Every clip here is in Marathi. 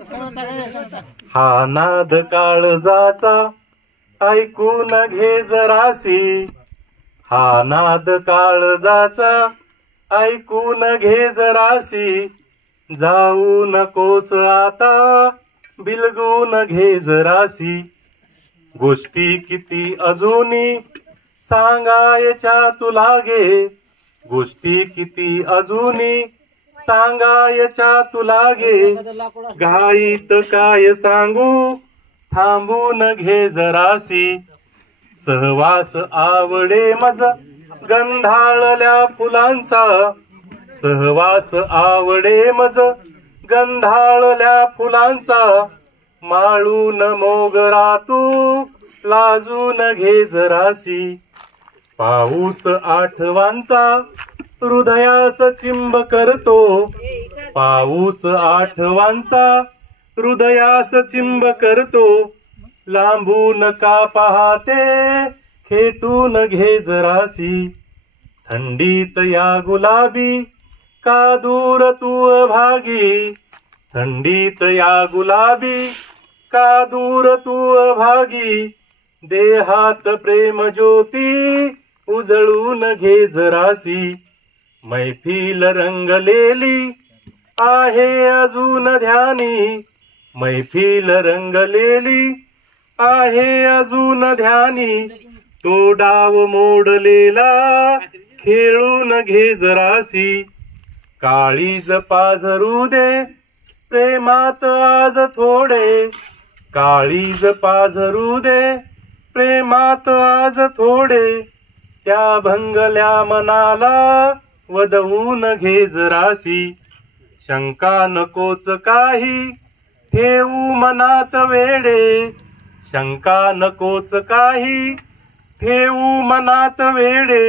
हा नाद काळजाचा ऐकून घे जरासी, हा नाद काळजाचा ऐकून घे जरासी, जाऊ नकोस आता बिलगून घे जरासी. गोष्टी किती अजूनी सांगायच्या तुला गे, गोष्टी किती अजूनी सांगायच्या तुला गे, घाईत काय सांगू थांबून घे जरासी. सहवास आवडे मज गंधाळल्या फुलांचा, सहवास आवडे मज गंधाळल्या फुलांचा, माळून मोगरा तू लाजून घे जरासी. पाऊस आठवांचा हृदयास चिंब करतो, पाऊस आठवांचा हृदयास चिंब करतो, लांबून का पाहते खेटून घे जरासी. थंडीत या गुलाबी का दूर तू भागी, थंडीत या गुलाबी का दूर तू भागी, देहात प्रेम ज्योती उजळून घे जरासी. मैफिल रंगलेली आहे अजून ध्यानी, मैफिल रंगलेली आहे अजून ध्यानी, तो डाव मोडलेला खेळून घे जरासी. काळीज पाझरू दे प्रेमात आज थोडे, काळीज पाझरू दे प्रेमात आज थोडे, त्या भंगल्या मनाला वदवून घे जरासी. शंका नकोच काही ठेवू मनात वेडे, शंका नकोच काही ठेवू मनात वेडे,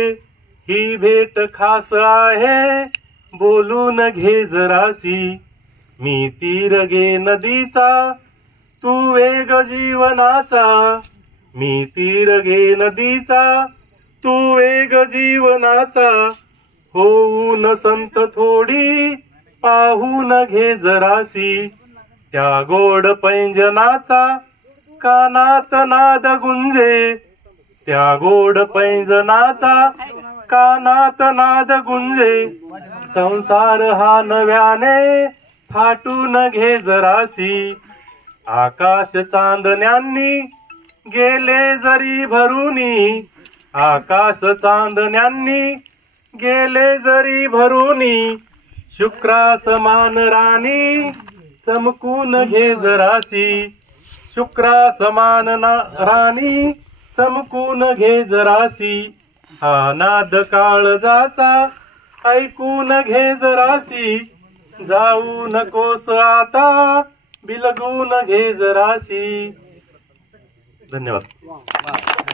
ही भेट खास आहे बोलून घे जरासी. मी तीर गे नदीचा तू वेग जीवनाचा, मी तीर गे नदीचा तू वेग जीवनाचा, होऊन संत थोडी पाहून घे जरासी. त्या गोड पैंजनाचा कानात नाद गुंजे, त्या गोड पैंजनाचा कानात नाद गुंजे, संसार हा नव्याने थाटून घे जरासी. आकाश चांदण्यांनी गेले जरी भरूनी, आकाश चांदण्यांनी गेले जरी भरूनी, शुक्रा समान राणी चमकून घे जरासी. शुक्रा समान राणी चमकून घे जरासी. हा नाद काळजाचा ऐकून घे जरासी, जाऊ नकोस आता बिलगून घे जरासी. धन्यवाद.